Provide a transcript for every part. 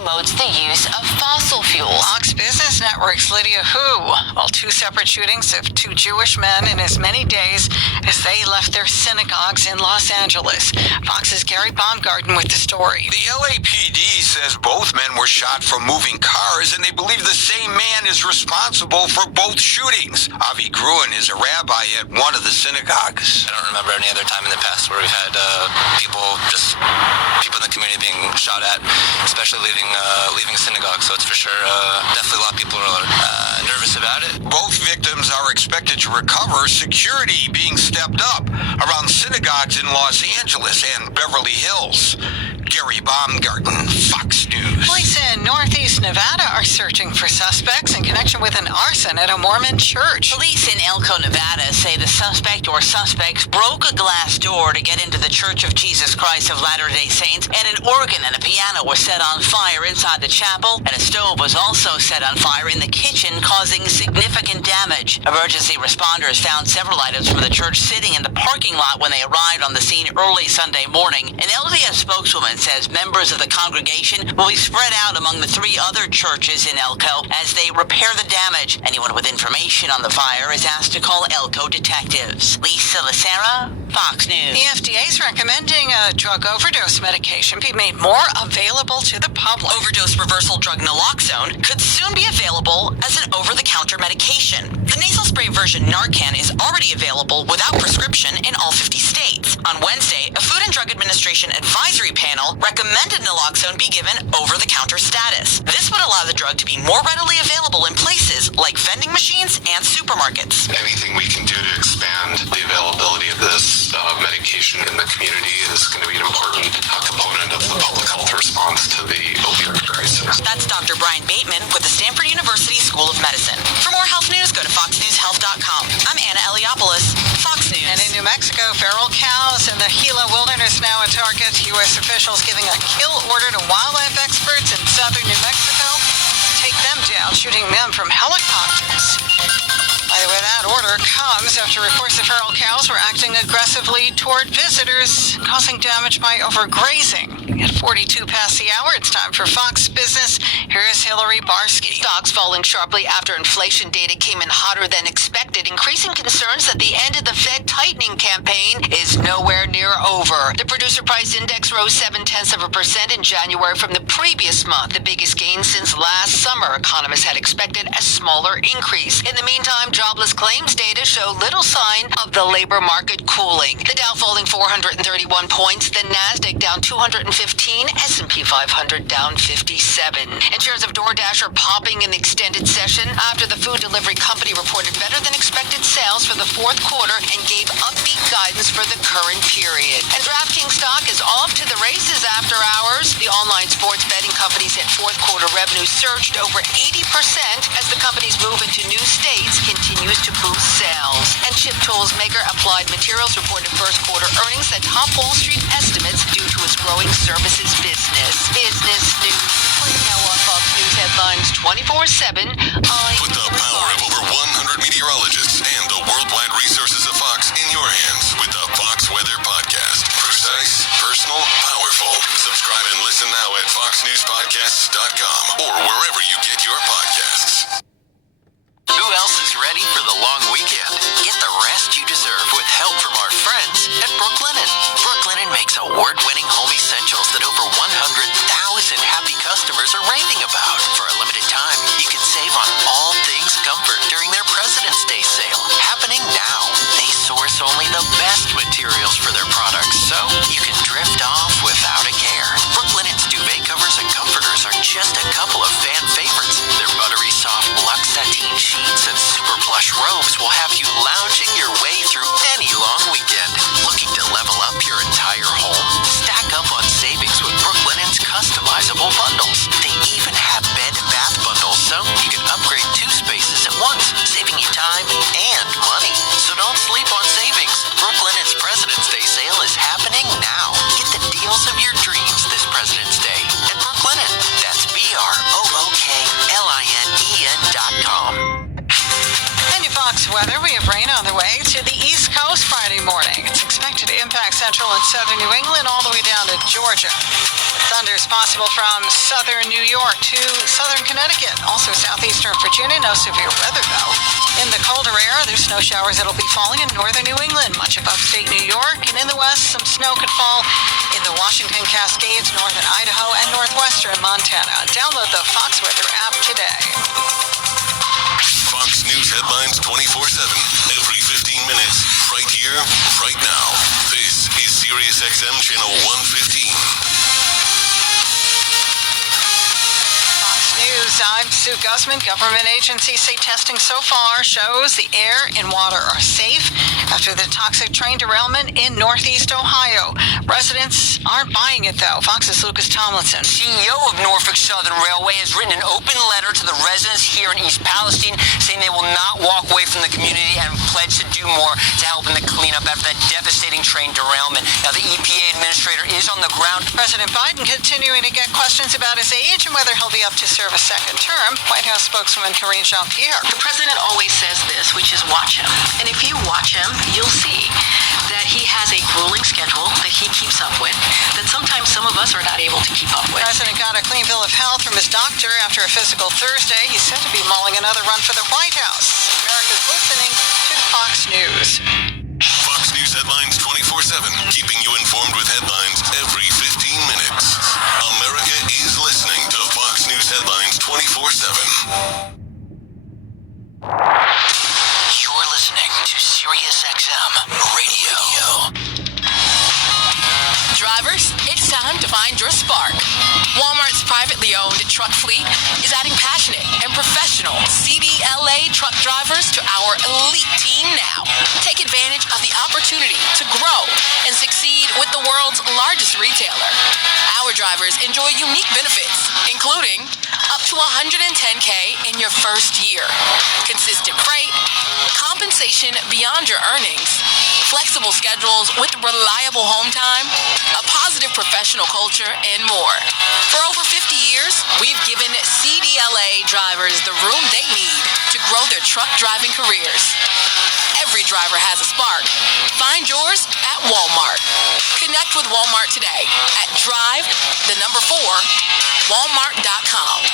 promotes the use of fossil fuels. Fox Business Network's Lydia Hu. Well, 2 separate shootings of 2 Jewish men in as many days as they left their synagogues in Los Angeles. Fox's Gary Baumgarten with the story. The LAPD says both men were shot from moving cars, and they believe the same man is responsible for both shootings. Avi Gruen is a rabbi at one of the synagogues. I don't remember any other time in the past where we've had people in the community being shot at, especially leaving synagogue. So it's for sure definitely a lot of people are nervous about it. Both victims are expected to recover, security being stepped up around synagogues in Los Angeles and Beverly Hills. Gary Baumgarten, Fox News. Police in Northeast Nevada are searching for suspects in connection with an arson at a Mormon church. Police in Elko, Nevada say the suspect or suspects broke a glass door to get into the Church of Jesus Christ of Latter-day Saints, and an organ and a piano were set on fire inside the chapel, and a stove was also set on fire in the kitchen, causing significant damage. Emergency responders found several items from the church sitting in the parking lot when they arrived on the scene early Sunday morning. An LDS spokeswoman says members of the congregation will be spread out among the 3 other churches in Elko as they repair the damage. Anyone with information on the fire is asked to call Elko detectives. Lisa Lacera, Fox News. The FDA is recommending a drug overdose medication be made more available to the public. Overdose reversal drug naloxone could soon be available as an over-the-counter medication. The nasal spray version Narcan is already available without prescription in all 50 states. On Wednesday, a Food and Drug Administration advisory panel recommended naloxone be given over-the-counter status. This would allow the drug to be more readily available in places like vending machines and supermarkets. Anything we can do to expand the availability of this medication in the community is going to be an important component of the public health response to the opioid crisis. That's Dr. Brian Bateman with the Stanford University School of Medicine. For more health news, go to foxnewshealth.com. I'm Anna Eliopoulos, Fox News. And in New Mexico, feral cows in the Gila Wilderness now a target. U.S. officials giving a kill order to wildlife experts in southern New Mexico. Take them down, shooting them from helicopters. By the way, that order comes after reports that feral cows were acting aggressively toward visitors, causing damage by overgrazing. At 42 past the hour, it's time for Fox Business. Here is Hillary Barsky. Stocks falling sharply after inflation data came in hotter than expected, increasing concerns that the end of the Fed tightening campaign is nowhere near over. The producer price index rose 0.7% in January from the previous month, the biggest gain since last summer. Economists had expected a smaller increase. In the meantime, jobless claims data show little sign of the labor market cooling. The Dow falling 431 points, the Nasdaq down 215, S&P 500 down 57. And shares of DoorDash are popping in the extended session after the food delivery company reported better than expected sales for the fourth quarter and gave upbeat guidance for the current period. And DraftKings stock is off to the races after hours. The online sports betting company said fourth quarter revenue surged over 80% as the company's move into new states continues to boost sales. And chip tools maker Applied Materials reported first quarter earnings that top Wall Street estimates due to its growing services business. Business news. Playing now on Fox News headlines 24/7. Put the power of over 100 meteorologists and the worldwide resources of Fox in your hands with the Fox Weather Podcast. Precise, personal, powerful. Subscribe and listen now at foxnewspodcasts.com or wherever you get your podcasts. Who else is ready for the long weekend? Get the rest you deserve with help from our friends at Brooklinen. Brooklinen makes award-winning home essentials that over 100,000 happy customers are raving about. For a limited time, you can save on all things comfort during their President's Day sale, happening now. They source only the best materials for their products, so you can drift off without a care. Brooklinen's duvet covers and comforters are just a couple of fan favorites. Their buttery soft luxe sateen sheets and super plush robes will have you lounging your way through any long weekend. Looking to level up your entire home? Stack up on savings with Brooklinen's customizable bundles. They even have bed and bath bundles, so you can upgrade 2 spaces at once, saving you time and money. So don't sleep on savings. Brooklinen's President's Day sale is happening now. Get the deals of your dreams this President's Day at Brooklinen. That's BROOKLINEN.com. And your Fox weather, we have rain on the way to the East Coast Friday morning. It's expected to impact central and southern New England all the way down to Georgia. Thunder's possible from southern New York to southern Connecticut. Also southeastern Virginia. No severe weather, though. In the colder air, there's snow showers that'll be falling in northern New England, much of upstate New York. And in the west, some snow could fall in the Washington Cascades, northern Idaho, and northwestern Montana. Download the Fox Weather app today. Fox News headlines 24/7. Every 15 minutes, right here, right now. This is SiriusXM Channel 115. News. I'm Sue Guzman. Government agencies say testing so far shows the air and water are safe after the toxic train derailment in Northeast Ohio. Residents aren't buying it, though. Fox's Lucas Tomlinson. CEO of Norfolk Southern Railway has written an open letter to the residents here in East Palestine saying they will not walk away from the community and pledge to do more to help in the cleanup after that devastating train derailment. Now, the EPA administrator is on the ground. President Biden continuing to get questions about his age and whether he'll be up to serve a second term. White House spokeswoman Karine Jean-Pierre. The president always says this, which is watch him. And if you watch him, you'll see that he has a grueling schedule that he keeps up with, that sometimes some of us are not able to keep up with. The president got a clean bill of health from his doctor after a physical Thursday. He's said to be mulling another run for the White House. America's listening to Fox News. Fox News headlines 24/7, keeping you informed with headlines every 15 minutes. America is listening to Fox News headlines 24/7. You're listening to SiriusXM Radio. Drivers, it's time to find your spark. Walmart's privately owned truck fleet is adding passionate and professional CDLA truck drivers to our elite team now. Take advantage of the opportunity to grow and succeed with the world's largest retailer. Our drivers enjoy unique benefits, including up to $110K in your first year, consistent freight, compensation beyond your earnings, flexible schedules with reliable home time, a positive professional culture, and more. For over 50 years, we've given CDLA drivers the room they need to grow their truck driving careers. Every driver has a spark. Find yours at Walmart. Connect with Walmart today at drive4walmart.com.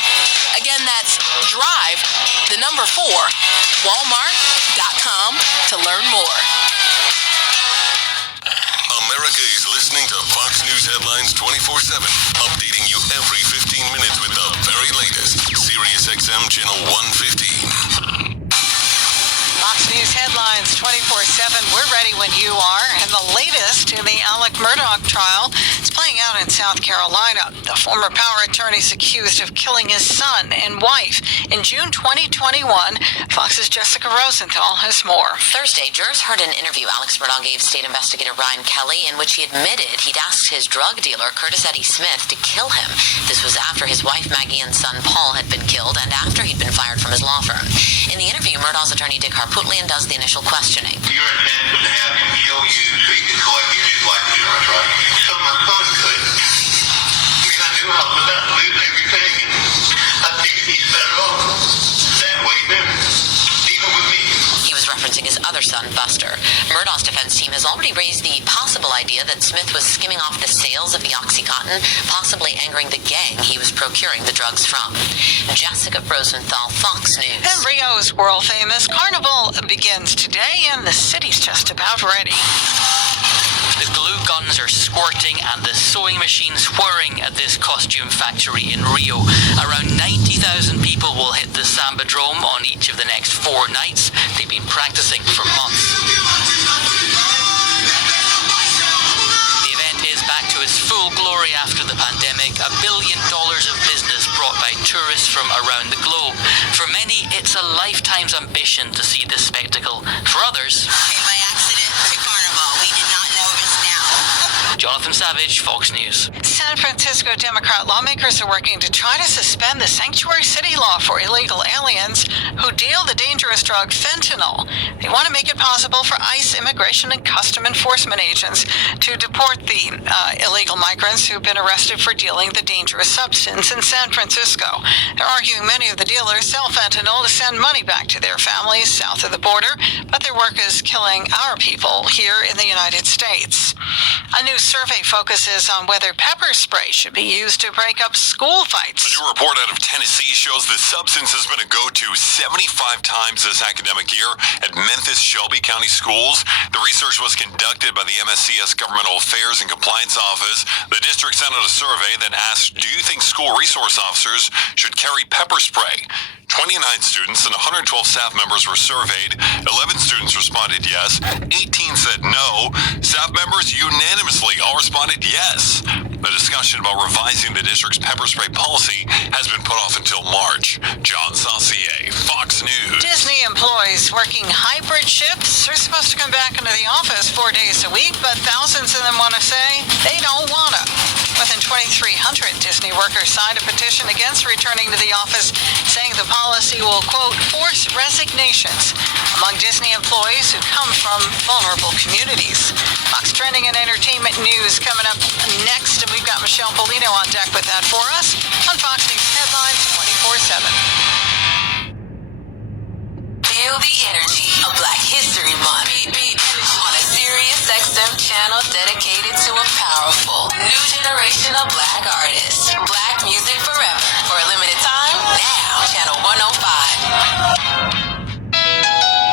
Again, that's drive4walmart.com to learn more. America is listening to Fox News headlines 24/7, updating you every 15 minutes with the very latest. SiriusXM Channel 115. Fox News headlines 24/7. We're ready when you are. And the latest in the Alec Murdaugh trial is playing out in South Carolina. The former power attorney is accused of killing his son and wife in June 2021. Fox's Jessica Rosenthal has more. Thursday, jurors heard an interview Alex Murdaugh gave state investigator Ryan Kelly in which he admitted he'd asked his drug dealer, Curtis Eddie Smith, to kill him. This was after his wife Maggie and son Paul had been killed and after he'd been fired from his law firm. In the interview, Murdaugh's attorney Dick Harpootlian does the initial questioning. Your intent was to have him kill you so you could collect the issued life insurance, right? So my son could. Because I knew I was about to lose everything, and I figured he's better off that way than even with me. He was referencing his other son, Buster. Murdaugh's defense team has already raised the possible idea that Smith was skimming off the sales of the OxyContin, possibly angering the gang he was procuring the drugs from. Jessica Rosenthal, Fox News. And Rio's world-famous Carnival begins today, and the city's just about ready. The glue guns are squirting and the sewing machines whirring at this costume factory in Rio. Around 90,000 people will hit the Sambadrome on each of the next 4 nights. They've been practicing for months. The event is back to its full glory after the pandemic. $1 billion of business brought by tourists from around the globe. For many, it's a lifetime's ambition to see this spectacle. For others, By accident to Carnival. We did not know it was now. Jonathan Savage, Fox News. San Francisco Democrat lawmakers are working to try to suspend the sanctuary city law for illegal aliens who deal the dangerous drug fentanyl. They want to make it possible for ICE immigration and custom enforcement agents to deport the illegal migrants who've been arrested for dealing the dangerous substance in San Francisco. They're arguing many of the dealers sell fentanyl to send money back to their families south of the border, but their work is killing our people here in the United States. A new survey focuses on whether pepper pepper spray should be used to break up school fights. A new report out of Tennessee shows the substance has been a go-to 75 times this academic year at Memphis Shelby County schools. The research was conducted by the MSCS Governmental Affairs and Compliance Office. The district sent out a survey that asked, do you think school resource officers should carry pepper spray? 29 students and 112 staff members were surveyed. 11 students responded yes. 18 said no. Staff members unanimously all responded yes. The discussion about revising the district's pepper spray policy has been put off until March. John Saucier, Fox News. Disney employees working hybrid shifts are supposed to come back into the office 4 days a week, but thousands of them want to say they don't want to. Within 2,300 Disney workers signed a petition against returning to the office, saying the policy will, quote, force resignations among Disney employees who come from vulnerable communities. Fox Trending and Entertainment News coming up next, and we've got Michelle Polino on deck with that for us on Fox News Headlines 24/7. Feel the energy of Black History Month on a Sirius XM channel dedicated to a powerful new generation of Black artists. Black music forever. For a limited time, now, channel 105.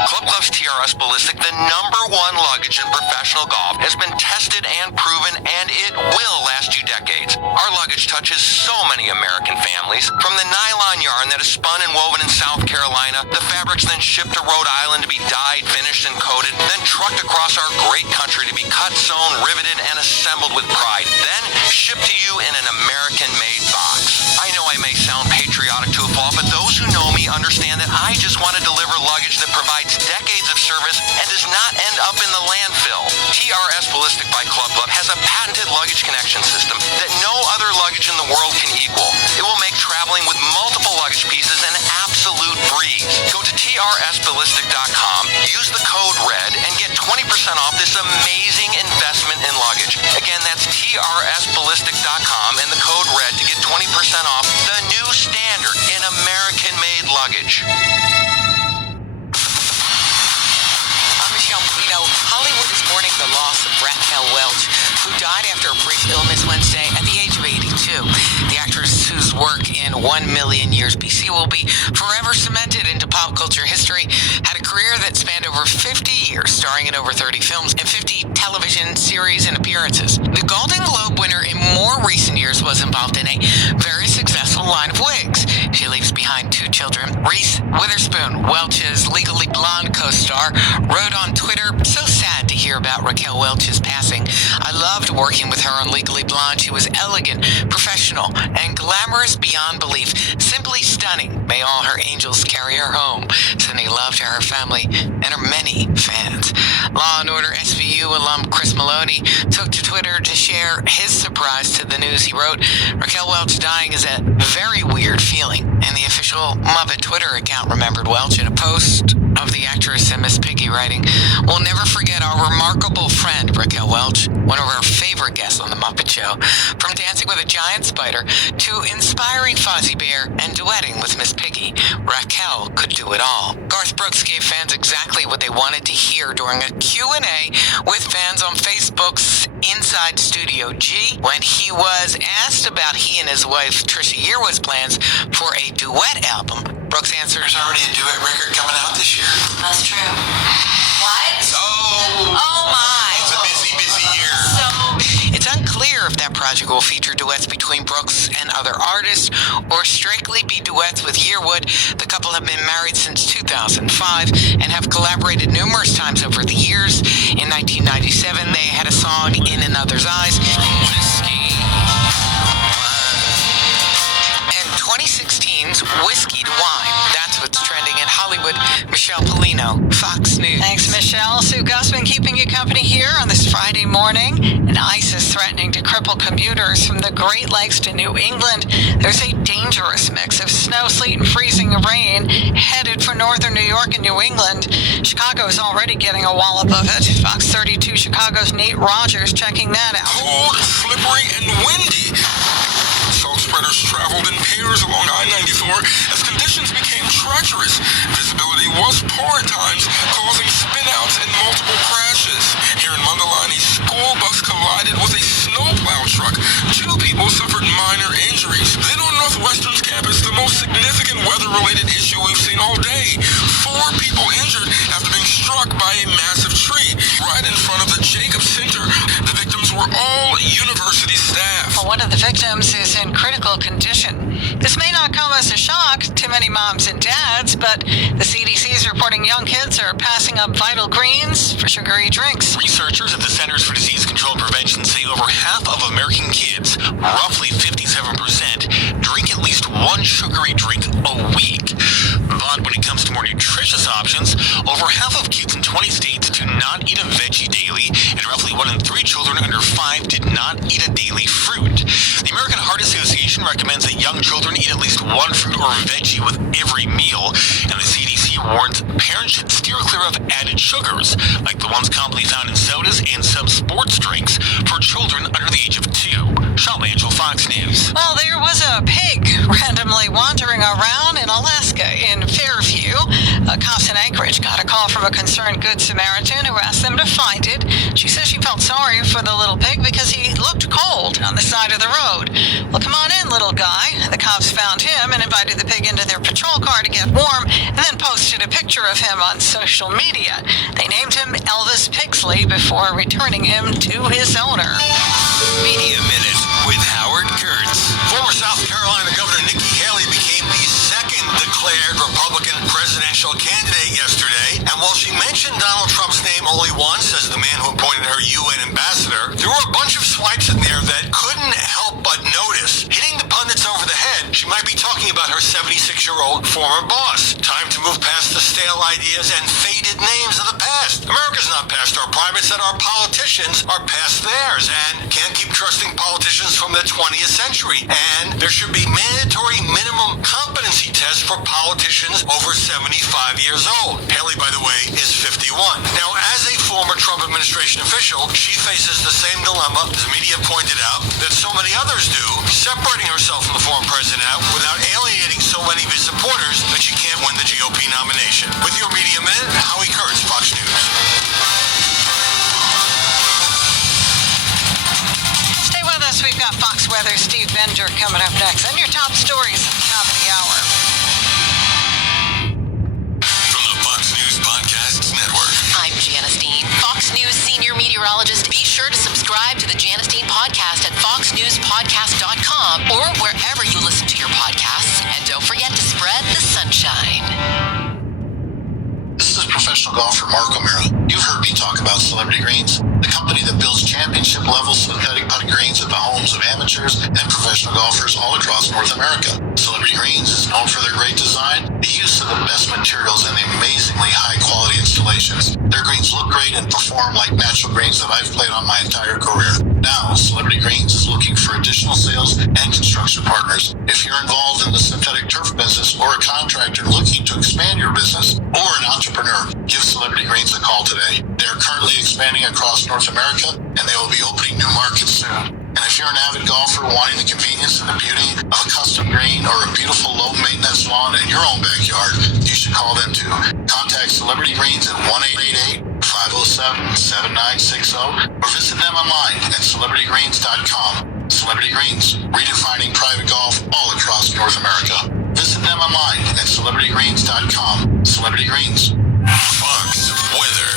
Club Club's TRS Ballistic, the #1 luggage in professional golf, has been tested and proven, and it will last you decades. Our luggage touches so many American families. From the nylon yarn that is spun and woven in South Carolina, the fabrics then shipped to Rhode Island to be dyed, finished, and coated, then trucked across our great country to be cut, sewn, riveted, and assembled with pride, then shipped to you in an American-made box. I know I may sound patriotic to a fault, but those who know me understand that I just want to deliver luggage that provides decades of service and does not end up in the landfill. TRS Ballistic by Club Club has a patented luggage connection system that no other luggage in the world can equal. It will make traveling with multiple luggage pieces an absolute breeze. Go to trsballistic.com, use the code RED, and get 20% off this amazing investment in luggage. Again, that's trsballistic.com and the code RED to get 20% off the new standard in American-made luggage. Hollywood is mourning the loss of Raquel Welch, who died after a brief illness Wednesday at the age of 82. The actress, whose work in 1,000,000 Years BC will be forever cemented into pop culture history, had a career that spanned over 50 years, starring in over 30 films and 50 television series and appearances. The Golden Globe winner in more recent years was involved in a very successful line of wigs. She leaves behind 2 children. Reese Witherspoon, Welch's Legally Blonde co-star, wrote on Twitter, "So sad to hear about Raquel Welch's passing. I loved working with her on Legally Blonde. She was elegant, professional, and glamorous beyond belief. Simply stunning. May all her angels carry her home." Sending love to her family and her many fans. Law & Order SVU alum Chris Maloney took to Twitter to share his surprise to the news. He wrote, "Raquel Welch dying is a very weird feeling." And the official Muppet Twitter account remembered Welch in a post of the actress and Miss Piggy writing, "We'll never forget our remarkable friend, Raquel Welch, one of our favorite guests on The Muppet Show. From dancing with a giant spider to inspiring Fozzie Bear and duetting with Miss Piggy, Raquel could do it all." Garth Brooks gave fans exactly what they wanted to hear during a Q&A with fans on Facebook's Inside Studio G when he was asked about he and his wife Trisha Yearwood's plans for a duet album. Brooks answered, There's already a duet record coming out this year. That's true. What? Oh my. It's a busy, busy year. It's unclear if that project will feature duets between Brooks and other artists or strictly be duets with Yearwood. The couple have been married since 2005 and have collaborated numerous times over the years. In 1997, they had a song, In Another's Eyes. And 2016's Whiskeyed Wine. That's what's trending in Hollywood. Michelle Polino, Fox News. Thanks, Michelle. Sue Gussman keeping you company here on this Friday morning. And ice is threatening to cripple commuters from the Great Lakes to New England. There's a dangerous mix of snow, sleet, and freezing rain headed for northern New York and New England. Chicago is already getting a wallop of it. Fox 32 Chicago's Nate Rogers checking that out. Cold, slippery, and windy. Salt spreaders traveled in pairs along I-94 as conditions became treacherous. Visibility was poor at times, causing spinouts and multiple crashes. Here in Mundelein, a school bus collided with a snowplow truck. 2 people the most significant weather-related issue we've seen all day. 4 people injured after being struck by a massive tree right in front of the Jacobs Center. The victims were all university staff. One of the victims is in critical condition. This may not come as a shock to many moms and dads, but the CDC is reporting young kids are passing up vital greens for sugary drinks. Researchers at the Centers for Disease Control and Prevention say over half of American kids, roughly 57%, drink at least one sugary drink a week. But when it comes to more nutritious options, over half of kids in 20 states do not eat a veggie daily, and roughly 1 in 3 children under 5 did not eat a daily fruit. The American Heart Association recommends that young children eat at least one fruit or veggie with every meal, and the CDC warns parents should steer clear of added sugars, like the ones commonly found in sodas and some sports drinks, for children under the age of 2. Sean Langell, Fox News. Well, there was a pig randomly wandering around in Alaska in Fairview. Cops in Anchorage got a call from a concerned Good Samaritan who asked them to find it. She says she felt sorry for the little pig because he looked cold on the side of the road. Well, come on in, little guy. The cops found him and invited the pig into their patrol car to get warm, and then posted a picture of him on social media. They named him Elvis Pigsley before returning him to his owner. Media Minute with Howard Kurtz. Former South Carolina Governor Nikki Haley became the second declared Republican presidential candidate yesterday. And while she mentioned Donald Trump's name only once as the man who appointed her UN ambassador, there were a bunch of swipes in there that couldn't help but notice. Hitting the pundits over the head, she might be talking about her 76-year-old former boss. Time to move past the stale ideas and faded names of the past. America's not past our primates, and our politicians are past theirs, and can't keep trusting politicians from the 20th century. And there should be mandatory minimum competency tests for politicians over 75 years old. Haley, by the way, is 51. Now, as a former Trump administration official, she faces the same dilemma, as the media pointed out, that so many others do, separating herself from the former president out without alienating so many of his supporters that she can't win the GOP nomination. With your Media Minute, Howie Kurtz, Fox News. Stay with us. We've got Fox Weather Steve Bender coming up next, and your top stories at the top of the hour. From the Fox News Podcasts Network. I'm Janice Dean, Fox News senior meteorologist. Be sure to subscribe to the Janice Dean podcast at foxnewspodcast.com or wherever you listen to your podcasts. And don't forget to spread the sunshine. This is professional golfer Mark O'Meara. You've heard me talk about Celebrity Greens, the company that builds championship-level synthetic putting greens at the homes of amateurs and professional golfers all across North America. Celebrity Greens is known for their great design, the use of the best materials, and the amazingly high-quality installations. Their greens look great and perform like natural greens that I've played on my entire career. Now, Celebrity Greens is looking for additional sales and construction partners. If you're involved in the synthetic turf business or a contractor looking to expand your business or an entrepreneur, give Celebrity Greens a call today. They are currently expanding across North America, and they will be opening new markets soon. And if you're an avid golfer wanting the convenience and the beauty of a custom green or a beautiful low-maintenance lawn in your own backyard, you should call them too. Contact Celebrity Greens at 1-888-507-7960 or visit them online at celebritygreens.com. Celebrity Greens, redefining private golf all across North America. Visit them online at celebritygreens.com. Celebrity Greens. Fox Weather.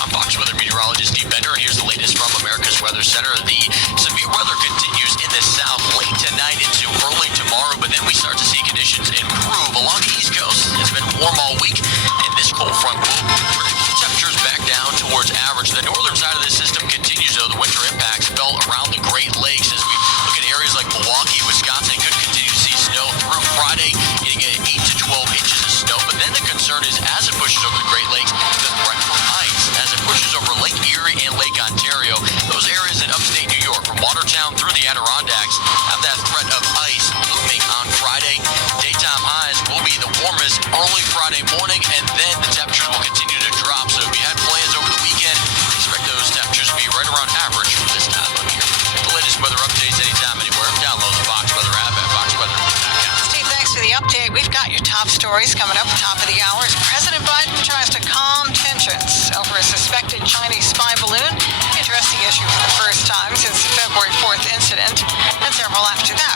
I'm Fox Weather meteorologist Steve Bender, and here's the latest from America's Weather Center. The severe weather continues in the south late tonight into early tomorrow, but then we start to see conditions improve along the East Coast. It's been warm all week, and this cold front will bring temperatures back down towards average. The northern side of the system continues, though. The winter impacts felt around the Great Lakes as we look at areas like Milwaukee, Wisconsin. Could continue to see snow through Friday, getting 8 to 12 inches of snow. But then the concern is, as it pushes over the Great Lakes, the threat from ice as it pushes over Lake Erie and Lake Ontario. Those areas in upstate New York, from Watertown through the Adirondacks, have that threat of ice looming on Friday. Daytime highs will be the warmest early Friday morning, and then the temperatures will continue to drop. So if you had plans over the weekend, expect those temperatures to be right around average for this time of year. The latest weather updates anytime, anywhere. Download the Fox Weather app at foxweather.com. Steve, thanks for the update. We've got your top stories coming up top of the hour. President Biden tries to calm tensions over a suspected Chinese spy balloon. He addressed the issue for the first time since the February 4th incident, and several after that.